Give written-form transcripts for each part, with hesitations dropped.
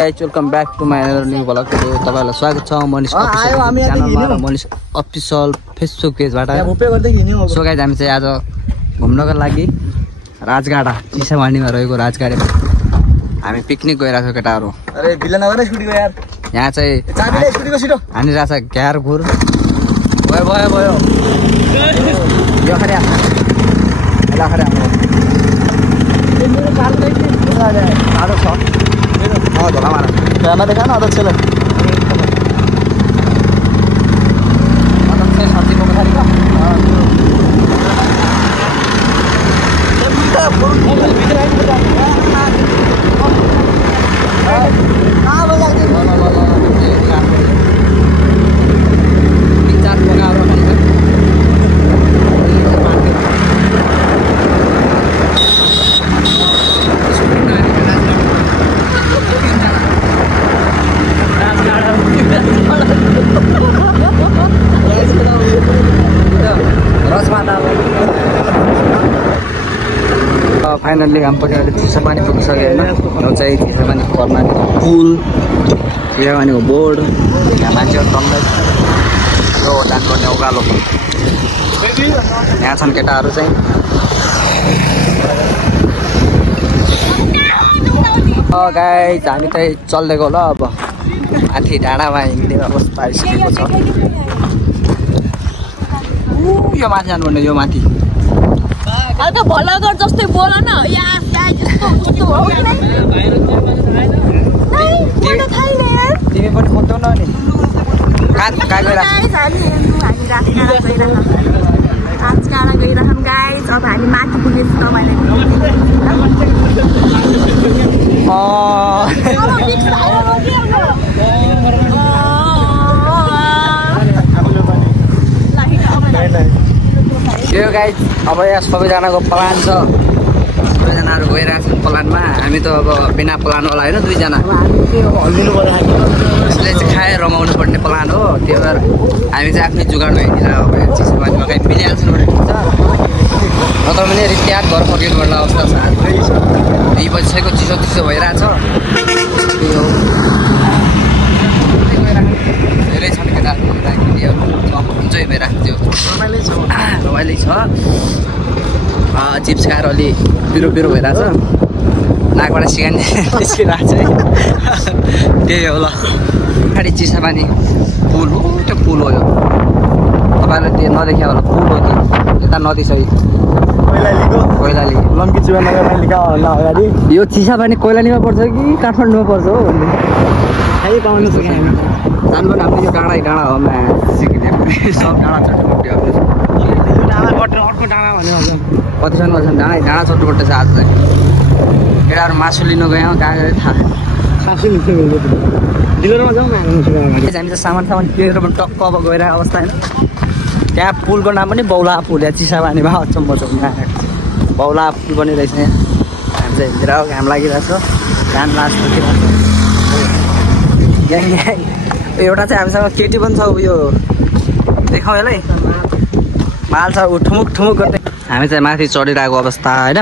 Guys welcome back to my another new blog. तपाईहरुलाई स्वागत छ मनिष मनिष अफिसियल फेसबुक पेजबाट। सो गाइस हामी चाहिँ आज घुम्नको लागि राजगाडा चिसाबानीमा रहेको राजगाडामा हामी पिकनिक गइरहेको छौं केटाहरु। अरे भिला नगर स्टुडियो यार। यहाँ चाहिँ चाबीले स्टुडियोको छिटो हानिरहेछ ग्यारघुर। भयो यो खर्या एला खर्या मेरो कार चाहिँ सारो छ। धोला मारा कैमरा देखा ना आदत चले आदत से साथी को बता रहा। हां ये बीटा फुल भीतर आई बता हां बोला दे ला ये काम कर 3-4 लगा रहा है। फाइनली हम पक्कै चिसापानी पुगिसक्यो हैन। यो चाहिँ चिसापानी पर्मानी पुल चिसापानीको बोर्ड। यहाँ मान्छेहरु टम्दै यो डान गर्ने उकालो यहाँ छन् केटाहरु चाहिँ। गाइस हामी चाहिँ चल्दै गयो ल। अब माथि डाँडामा हिँड्ने अवस्था आइसकेको छ। यो माथि जानुपर्ने यो माथि हल्का भलगर जस्तै बोल न यार जस्तो उस्तो हो नि। तिमी पनि फोटो न नि कहाँ गइराछ राजगाडा गइरहम गाइस। अब हामी माथि पुगेछ तपाईलाई यो गाइस। अब यहाँ सबैजनाको प्लान छ। सबैजनाहरु गइरहेछन् प्लानमा। हामी त अब बिना प्लान होला हैन दुईजना। यसले चाहिँ खाएर रमाउनु पर्ने प्लान हो। त्यो भएर हामी चाहिँ आफ्नै जुगाड भइदिएर अब चिसापानीमा कहीँ मिलिहाल्छ भने ठिक छ। नत्र भने रित्याग घर फर्किनु पर्ने अवस्था छ। 2 बजीसको चिसो भइरहेछ। धेरै छन् केटाहरु इन्जोय भइरहेको थियो। रमाइलो छ। चिप्स खाएर अलि पिरो भइरहेछ। नाकबाट सिगानी निस्किरहेको छ। त्यही हो ल। अगाडि चिसापानी पुल हो। त्यो पुल हो यो। तपाईँले त्यो नदेखिया होला पुल हो कि यता नदी छ कोइलाली लम्कीचुवा नगरपालिका होला अगाडि। यो चिसापानी कोइलालीमा पर्छ कि काठमाडौँमा पर्छ हो भन्ने थाहै पाउनु सकेन। जानु पनि हामीले यो डाँडा हो मा सिक्ने सब डाँडा चट्टुपट्टि हो। अर्को डाँडा भन्ने हुन्छ कतिसम्म डाँडा चट्टुपट्टि छ। आज चाहिँ केटाहरु मासु लिन गयौँ कहाँ गयो थाहा। डिलरमा जाउँ न। हामी चाहिँ सामान लिएर पनि टक्क अब गइरहेको अवस्था होइन। त्यहाँ पुलको नाम पनि बौला पुल। या चिसापानीमा अचम्म छ बौला पुल पनि रहेछ। यहाँ हामी चाहिँ हिँडेर घाम लागिरहेछ। घाम लास्ट एउटा चाहिँ हामीसँग केटी पनि छ। उयो देखाउँ यसलाई माल छ ऊ ठुमुक गर्दै। हामी चाहिँ माथि चढिरहेको अवस्था होइन।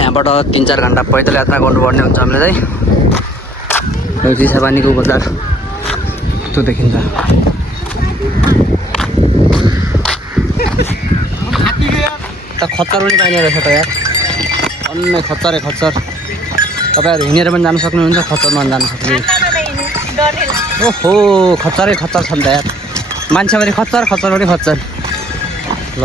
यहाँबाट 3-4 घन्टा पैदल यात्रा गर्नुपर्ने हुन्छ हामीले चाहिँ। यो चिसापानीको बजार त्यो देखिन्छ। त खच्चर पनि पाइने रहेछ त यार। अन्य खच्चर तपाईहरु हिँडेर पनि जान सक्नुहुन्छ। खच्चरमा पनि जान सक्नुहुन्छ। ओहो खच्चरै खच्चर छ नि त यार। मान्छे पनि खच्चर पनि खच्चर। ल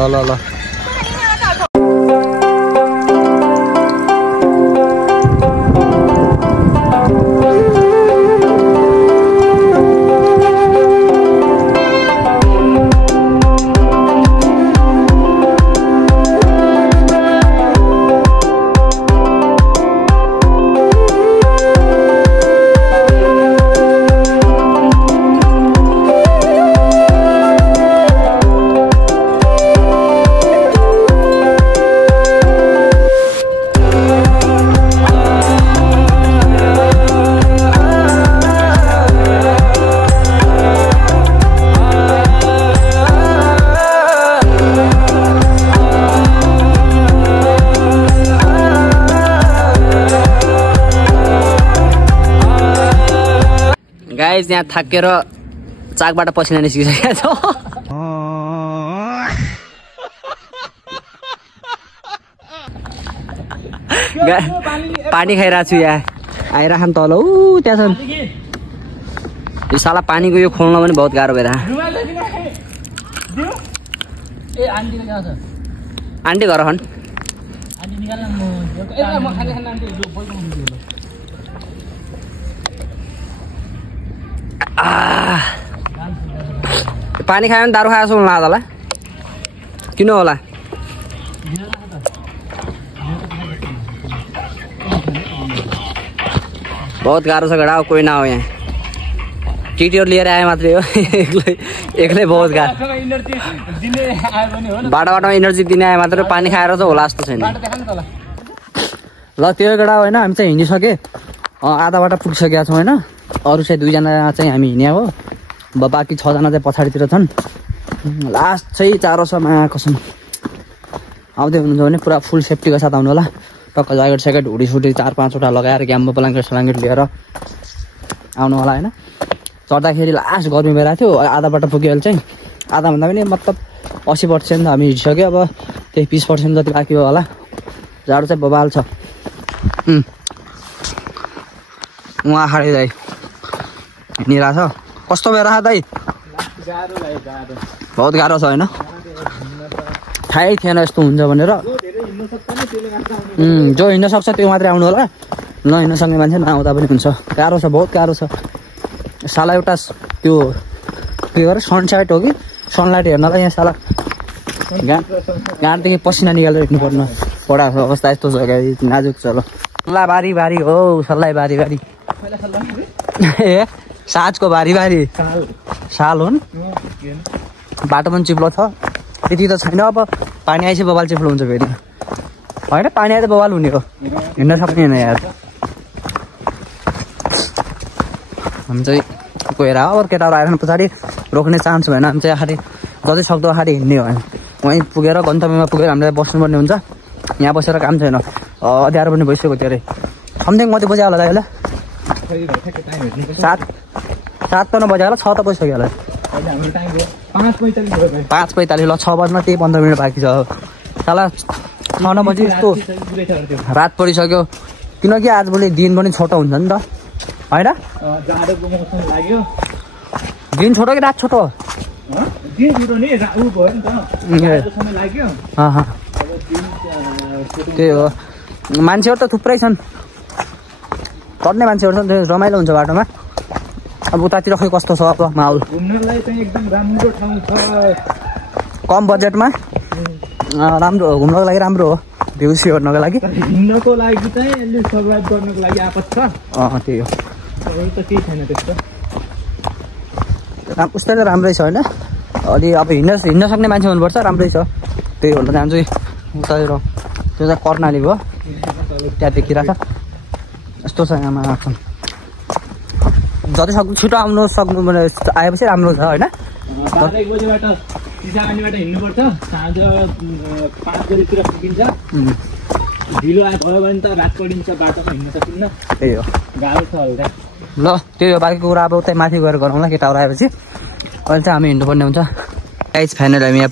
गाइस यहाँ थाकेर चाकबाट पसिना निस्किसकेको छ पानी खाइरहेको छु यहाँ आइराख नि तल ऊ त्यहाँ छन् यो साला पानीको यो खोल्न पनि बहुत गाह्रो भएर आन्टी घर खन् पानी खायो भने दारू खाएको जस्तो लाग्छ होला किन होला बहुत गाह्रो छ गडा कोही न हो यहाँ टिटीहरू लिएर आए मात्रै हो एक्लै बहुत गाह्रो बाटोमा इनर्जी दिने आए मात्रै पानी खाएर चाहिँ होला जस्तो छैन ल त्यो गडा होइन हामी चाहिँ हिँडिसके आधा बाटो पुगिसकेका छौँ होइन अरू चाहिँ 2 जना चाहिँ हामी हिँड्या हो अब बाँकी 6 जना चाहिँ पछाडितिर छन् लास्ट चाहिँ 400मा कसम आउँदै हुनुहुन्छ भने पुरा फुल सेफ्टीको साथ आउनु होला टक्क ज्याकेट स्याकेट हुडी सुडी 4-5वटा लगाएर क्याम्बो ब्ल्याङ्केट स्ल्याङ्केट लिएर आउनु होला होइन चढ्दाखेरि लास्ट गर्मी भइरहेको थियो आधा बाटो पुगेर चाहिँ आधाभन्दा पनि मतलब 80% हामी हिँडिसक्यो अब त्यही 20% जति बाँकी हो होला जाडो चाहिँ बबाल छ उहाँ खाडे दाइ हिँडिरहेको छ कस्तो भइरहेको दाइ बहुत गाह्रो छ होइन थाहै थिएन यस्तो हुन्छ भनेर जो हिँड्न सक्छ त्यो मात्रै आउनु होला नहिँड्न सक्ने मान्छे नआउँदा पनि हुन्छ गाह्रो छ बहुत गाह्रो छ साला एउटा त्यो के गरे सनसाइट हो कि सनलाइट हेर्नलाई यहाँ साला गाडदेखि पसिना निकालेर हिँड्नु पढाएको अवस्था यस्तो छ नाजुक छ ल सल्लाह बारी बारी हो सल्लाह बारी बारी ए साँझको बारी बारी साल हुन् बाटो पनि चिप्लो छ त्यति त छैन अब पानी आएपछि बबाल चिप्लो हुन्छ फेरि होइन पानी आए त बबाल हुने हो हिँड्न सक्ने होइन यार हामी चाहिँ गएर अब केटाहरू आएर पछाडि रोक्ने चान्स भएन हामी चाहिँ आखिरी जति सक्दो आखिरी हिँड्ने हो वहीँ पुगेर गन्तव्यमा पुगेर हामीलाई बस्नुपर्ने हुन्छ यहाँ बसेर काम छैन अँध्यारो पनि भइसक्यो धेरै समथिङ कति बजी होला होला 7 त नबजे होला 6 त बजिसक्यो होला 5:45 ल 6 बज्न त्यही 15 मिनट बाँकी छ साला 6 बजी यस्तो रात परिसक्यो किनकि आजभोलि दिन पनि छोटो हुन्छ नि त होइन दिन छोटो कि रात छोटो त्यही हो मान्छेहरू त थुप्रै छन् चढ्ने मान्छेहरू छन् रमाइलो हुन्छ बाटोमा अब उतातिर खै कस्तो छ अब माहौल घुम्नलाई चाहिँ एकदम राम्रो ठाउँ छ कम बजेटमा राम्रो घुम्नको लागि राम्रो हो भ्यू सी हेर्नको लागि हिँड्नको लागि चाहिँ यसले सर्भाइभ गर्नको लागि आपत छ त्यही हो अरू त केही छैन त्यस्तो उस्तै त राम्रै छ होइन अलि अब हिँड्न सक्ने मान्छे हुनुपर्छ राम्रै छ त्यही हो जान्छु उतातिर त्यो चाहिँ कर्णाली भयो त्यहाँ देखिरहेको छ यस्तो छ यहाँमा जति सक्दो छिटो आउनु सक्नु भने आएपछि राम्रो छ होइन 1 बजीबाट चिसापानीबाट हिँड्नुपर्छ साँझ 5 बजीतिर पुगिन्छ ढिलो भयो भने त रात परिन्छ बाटोमा हिँड्न सकिन्न त्यही हो गाह्रो छ हल्का ल त्यही हो बाँकी कुरा अब उतै माथि गएर गरौँला केटाहरू आएपछि अहिले चाहिँ हामी हिँड्नुपर्ने हुन्छ गाइज फाइनल हामी यहाँ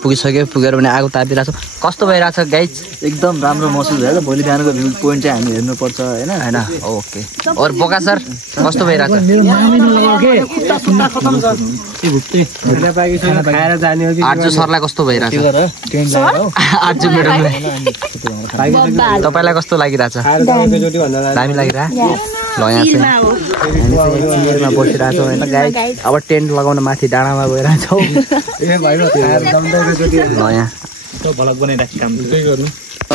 पुगेर भने आगो तापिरहेको छ कस्तो भइरहेको छ गाइज एकदम राम्रो महसुस भयो भोलि बिहानको भ्यू पोइन्ट चाहिँ हामी हेर्नुपर्छ होइन होइन ओके अरू बोका सर कस्तो भइरहेको छ आर्जु सरलाई कस्तो भइरहेको छ आर्जु म्याडमलाई तपाईँलाई कस्तो लागिरहेछ दामी लागिरहेको ल यहाँ चाहिँ चियरमा बसिरहेको छौँ होइन गाइज अब टेन्ट लगाउन माथि डाँडामा गइरहेछौँ ल यहाँ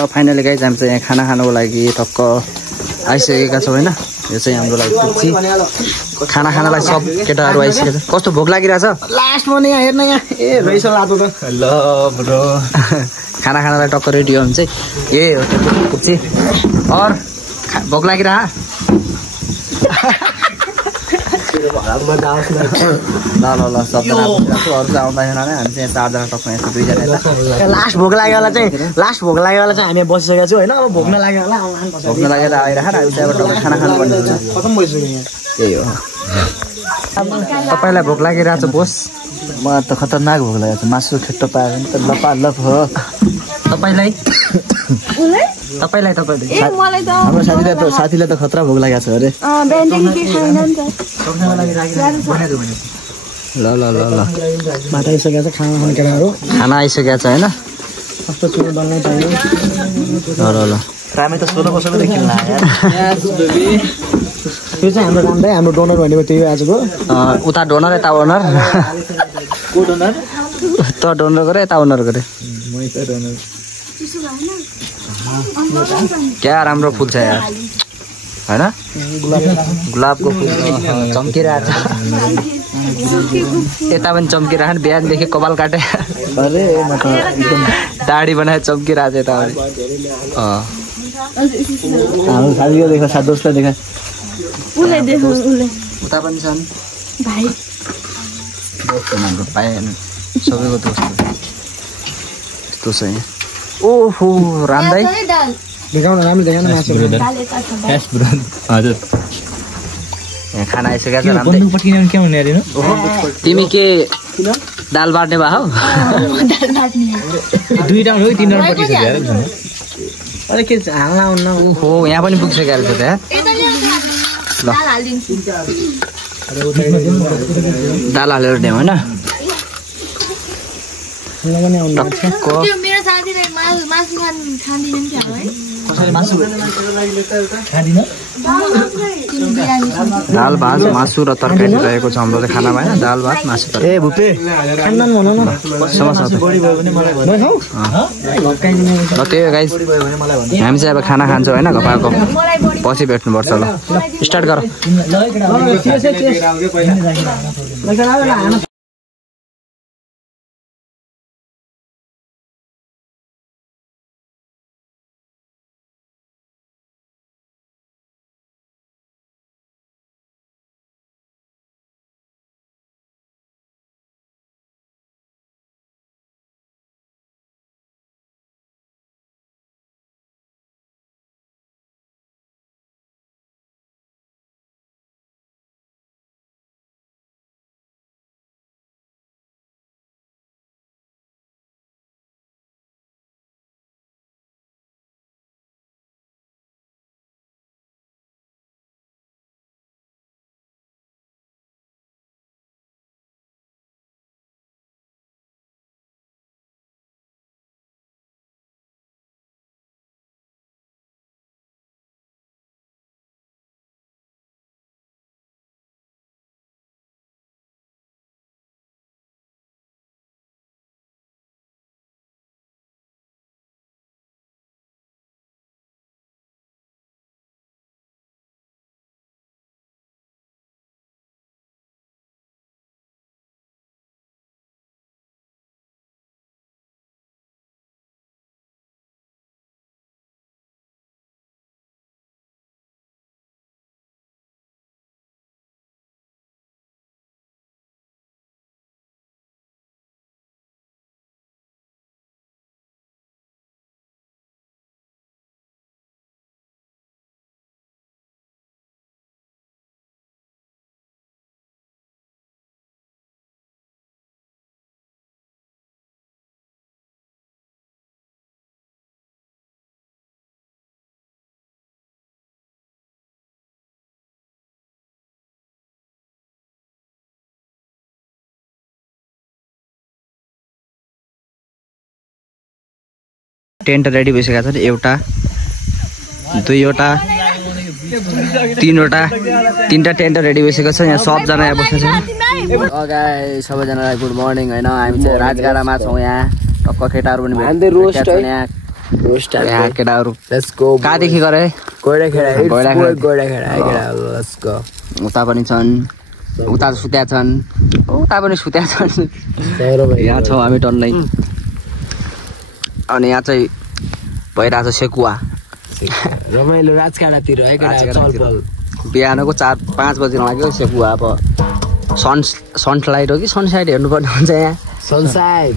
फाइनली गाइज हामी चाहिँ यहाँ खाना खानुको लागि टक्क आइसकेका छौँ होइन यो चाहिँ हाम्रो लागि खाना खानालाई सब केटाहरू आइसकेको छ कस्तो भोक लागिरहेछ लास्टमा नि यहाँ हेर्न यहाँ ए रहेछ लातो त ल ब्रो खाना खानालाई टक्क रेडी हो भने चाहिँ ए हो पुग्छ और भोक लागिरह ल सबजना अरू चाहिँ आउँदैन हामी चाहिँ 4 जना टक्क यहाँ 2 जना लास्ट भोक लाग्यो होला चाहिँ हामी बसिसकेका छौँ होइन अब भोग्न लाग्यो होला भोग्न लागेर आइरहेको हामी चाहिँ अब टक्क खाना खानुपर्ने हुन्छ खतम भइसक्यो यहाँ त्यही हो तपाईँलाई भोक लागिरहेछ बोस? मलाई त खतरनाक भोक लागेको छ, मासु खेट्टो पायो भने त लपालप हो। तपाईँलाई हाम्रो साथीलाई त खतरा भोक लागेको छ अरे। ल ल ल ल माता आइसकेको छ, खाना खाने केटाहरू खाना आइसकेको छ होइन? कस्तो चुरो बन्नै पायो। ल ल रामे त 16 वर्षको देखि लाग्यो त्यो चाहिँ हाम्रो राम्रै, हाम्रो डोनर भनेको त्यही हो आजको। उता डोनर यता ओनर। को डोनर? त डोनर गरे यता ओनर गरे। मै त डोनर। क्या राम्रो फुल छ यार होइन? गुलाबको फुल चम्किरहेको छ। यता पनि चम्किरहेको, बिहानदेखि कपाल काटे अरे म त एकदम दाढी बनाएर चम्किरहेको छ यता पनि। हाम्रो साथीको देखा, साथ दोस्तलाई देखा। उता पनि छन् हाम्रो पाएन, सबैको दोस्त यस्तो छ यहाँ। ओहो रामदाई देखाउन, राम्रो देखाउन मासु। हजुर यहाँ खाना आइसकेको छ। रामदाई बन्दुक पट्किने के हुने अरे? तिमी के दाल बाट्ने भए हौ? 2 राउन्ड हो कि 3 राउन्ड पट्किसक्यो यार। अरे के हाल्न आउन्न हो, यहाँ पनि पुगिसकेको छ त यार। ल दाल हालेर दिउँ होइन? टक्क मेरो साथीले मासु खाँदिन क्या है? दाल भात मासु र तरकारी रहेको छ हाम्रो खानामा होइन? दाल भात मासु तरकारी। ए भुपे खान्दैन भन न। ल त्यही हो गाइस, हामी चाहिँ अब खाना खान्छौँ होइन? गफाको पछि भेट्नुपर्छ। ल स्टार्ट गर। टेन्ट रेडी भइसकेको छ। एउटा, दुईवटा, तीनवटा, तीनटा टेन्ट रेडी भइसकेको छ। यहाँ सबजना यहाँ बस्नु छ। गाइस सबैजनालाई गुड मर्निङ होइन? हामी चाहिँ राजगाडामा छौँ। यहाँ टक्क केटाहरू पनि यहाँ केटाहरू कहाँदेखि गरे? उता पनि छन्, उता सुत्या छन्, उता पनि सुत्या छन्। यहाँ छौँ हामी टन्नै। अनि यहाँ चाहिँ भइरहेको छ सेकुवा रमाइलो राजकाँडातिर है बिहानको 4-5 बजी लाग्यो सेकुवा। अब सनलाइट हो कि सनसाइड हेर्नुपर्ने हुन्छ यहाँ। Sunshine.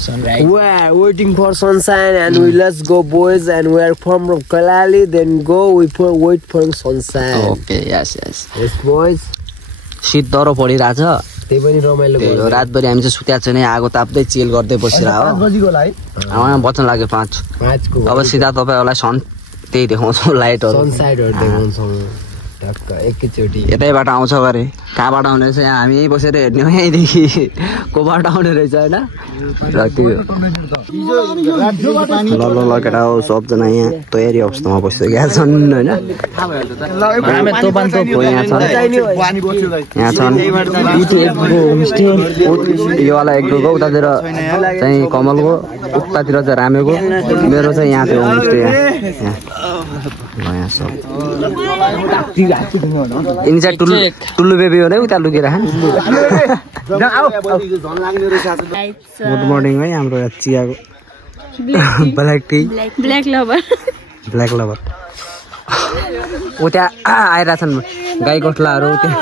Sunrise. We are waiting for sunshine and we let's go boys and we are from Kalali then go we wait for sunshine. Okay, yes. Yes boys. शीत डह्रो पडिरहेछ त्यही पनि रमाइलो त्यही हो रातभरि हामी चाहिँ सुत्या छैन आगो ताप्दै चिल गर्दै बसिरह हो बच्न लाग्यो 5 अब सिधा तपाईँहरूलाई सन त्यही देखाउँछौँ लाइटहरू सनसाइडहरू देखाउँछौँ टक्क एकैचोटि यतैबाट आउँछ गरे कहाँबाट आउने रहेछ यहाँ हामी यहीँ बसेर हेर्ने हो यहीँदेखि कोबाट आउने रहेछ होइन र त्यो ल केटा हो सबजना यहाँ तयारी अवस्थामा बसिसकेका छन् होइन यहाँ छन् योवाला एक गएको उतातिर चाहिँ कमलको उतातिर चाहिँ रामेको मेरो चाहिँ यहाँ थियो होमस्टे यहाँ सब यिनी चाहिँ टुल्लु बेबी हो नै उता लुकेर गुड मर्निङ है हाम्रो चियाको ब्ल्याक टी ब्ल्याक लभर ऊ त्यहाँ आइरहेछन् गाई गोठलाहरू त्यहाँ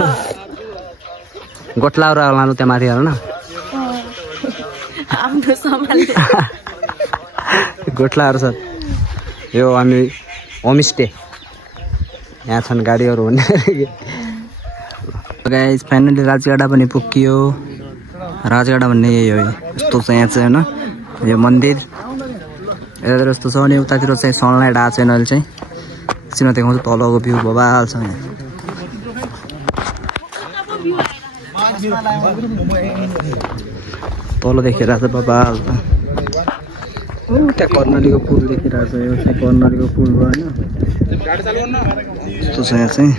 गोठलाहरू लानु त्यहाँ माथि हेर न गोठलाहरू छन् यो हामी होमस्टे यहाँ छन् गाडीहरू भन्ने गाइस फाइनली राजगढा पनि पुग्यो राजगढा भन्ने यही हो यस्तो छ यहाँ चाहिँ होइन यो मन्दिर यतातिर यस्तो छ अनि उतातिर चाहिँ सनलाइट आएको छैन अहिले चाहिँ एकछिन देखाउँछु तलको भ्यू बबाल छ यहाँ तल देखिरहेको छ बबाल त्यहाँ कर्णालीको पुल देखिरहेको छ यो चाहिँ कर्णालीको पुल भयो होइन यस्तो छ यहाँ चाहिँ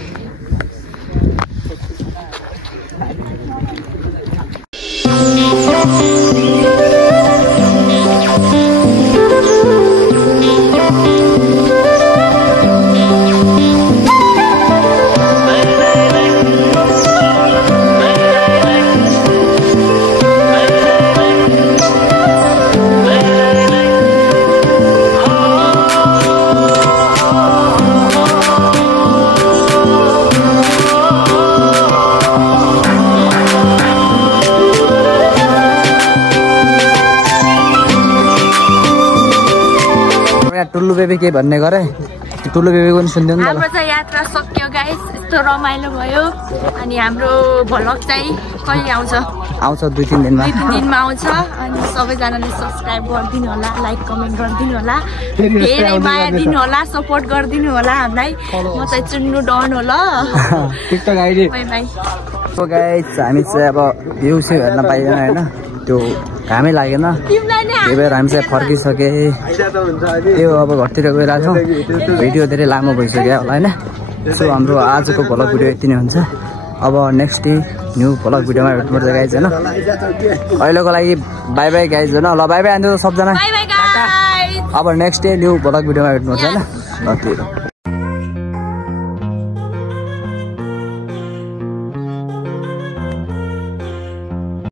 टुल्लु बेबी के भन्ने गरे टुल्लु बेबीको पनि सुन्दियो नि हाम्रो चाहिँ यात्रा सक्यो गाइस यस्तो रमाइलो भयो अनि हाम्रो भ्लग चाहिँ कहिले आउँछ 2-3 दिनमा 2-3 दिनमा आउँछ अनि सबैजनाले सब्स्क्राइब गरिदिनु होला लाइक कमेन्ट गरिदिनु होला धेरै माया दिनु होला सपोर्ट गरिदिनु होला हामीलाई म चाहिँ चुन्नु डन होला TikTok ID bye bye so guys हामी चाहिँ अब भ्यू चाहिँ हेर्न पाइएन होइन त्यो घामै लागेन त्यही भएर हामी चाहिँ फर्किसके त्यो अब घरतिर गइरहेको छौँ भिडियो धेरै लामो भइसक्यो होला होइन सो हाम्रो आजको भ्लग भिडियो यति नै हुन्छ अब नेक्स्ट डे न्यू भ्लग भिडियोमा भेट्नुपर्छ गाइज होइन अहिलेको लागि बाई बाई गाइज होइन ल बाई बाई हान्छु सबजना अब नेक्स्ट डे न्यू भ्लग भिडियोमा भेट्नुपर्छ होइन ल त्यही हो